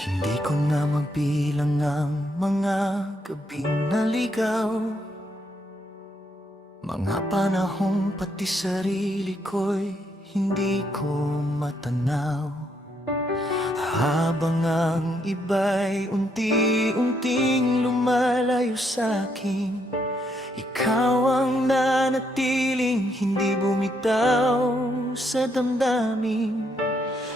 Hindi ko na mabilang ang mga gabing naligaw, mga panahong pati sarili ko'y hindi ko matanaw. Habang ang iba'y unti-unting lumalayo sa'kin, ikaw ang nanatiling hindi bumitaw sa damdamin.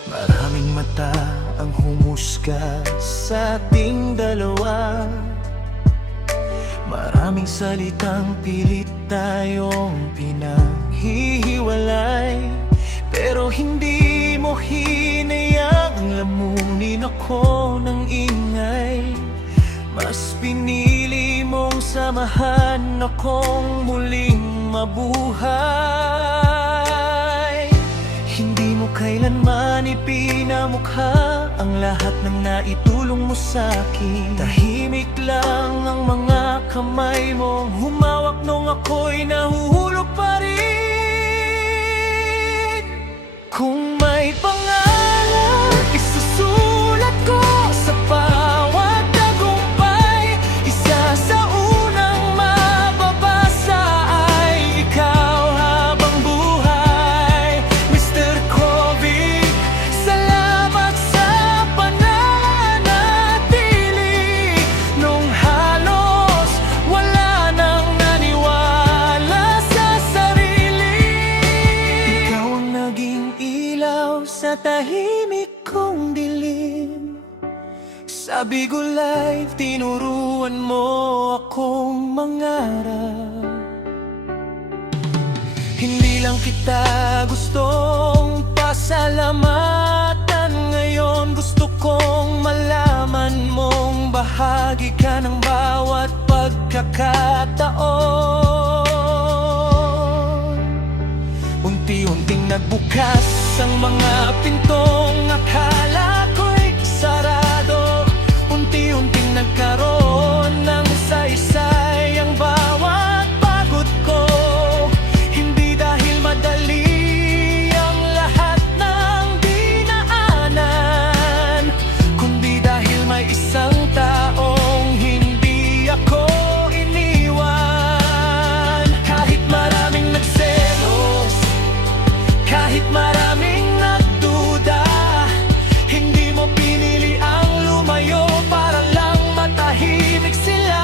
Maraming mata ang humusga sa ating dalawa, maraming salitang pilit tayong pinaghihiwalay. Pero hindi mo hinayang lamunin ako ng ingay. Mas pinili mong samahan akong muling mabuhay. Hindi mo kailanman ipinamukha ang lahat ng naitulong mo sa'kin. Tahimik lang ang mga kamay mong humawak nung ako'y nahuhulog pa rin. Kung may pangalan, isusulat ko sa bawat tagumpay. Isa sa unang mababasa ay ikaw habang buhay. Mr. Covid, salamat sa pananatili. Nung halos wala nang naniwala sa sarili, ikaw ang naging ilaw sa tahimik kong dilim. Sa Bigo Live, tinuruan mo akong mangarap. Hindi lang kita gustong pasalamatan, ngayon gusto kong malaman mong bahagi ka ng bawat pagkakataon. Unti-unting nagbukas ang mga pintong akala ko'y sarado. Unti-unting nagkaroon ng saysay ang bawat pagod ko. Hindi dahil madali ang lahat ng dinaanan, kundi dahil may isang taong hindi ako iniwan. Kahit maraming nagselos, kahit maraming nagduda, hindi mo pinili ang lumayo para lang matahimik sila.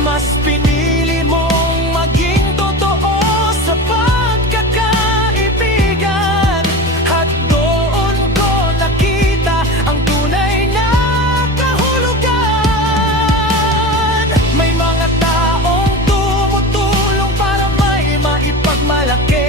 Mas pinili mong maging totoo sa pagkakaibigan, at doon ko nakita ang tunay na kahulugan. May mga taong tumutulong para may maipagmalaki.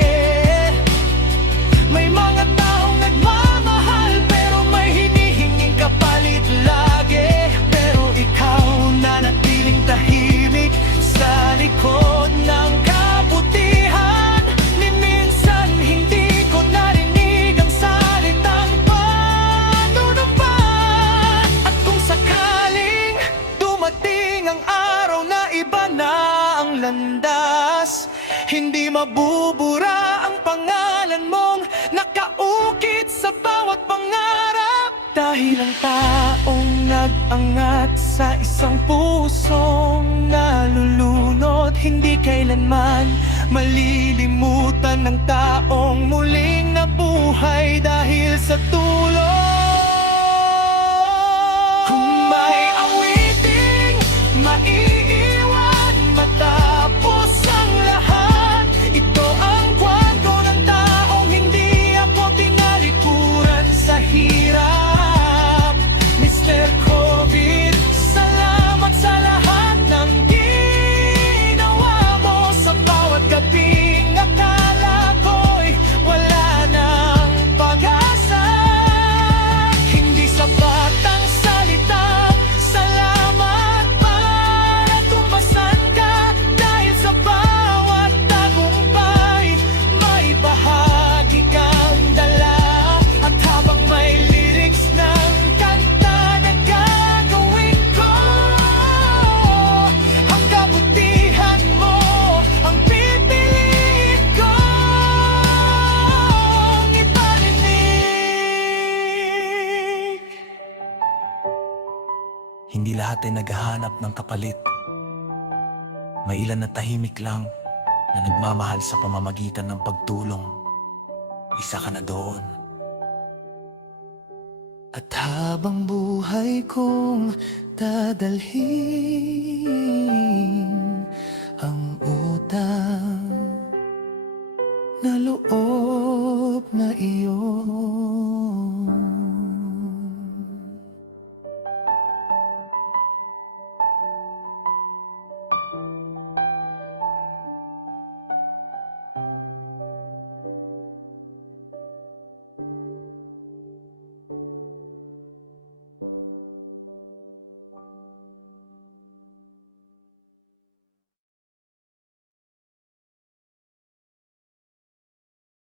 May mga taong nagmamahal pero may hinihinging kapalit lagi. Pero ikaw nanatiling tahimik sa likod ng kabutihan. Ni minsan hindi ko narinig ang salitang panunumpa. At kung sakaling dumating ang araw na iba na ang landas, hindi mabubura ang pangalan mong nakaukit sa bawat pangarap. Dahil ang taong nag-angat sa isang pusong nalulunod, hindi kailanman malilimutan ng taong muling nabuhay dahil sa tulong. Kung may awiting maiiwan matapos ang lahat, ito ang kwento ng taong hindi ako tinalikuran sa hirap. Mr. Covid, salamat sa lahat ng ginawa mo. Sa bawat gabing akala ko'y wala nang pag-asa, Hindi lahat ay naghahanap ng kapalit. May ilan na tahimik lang na nagmamahal sa pamamagitan ng pagtulong. Isa ka na doon. At habang buhay kong dadalhin ang utang na loob na iyon,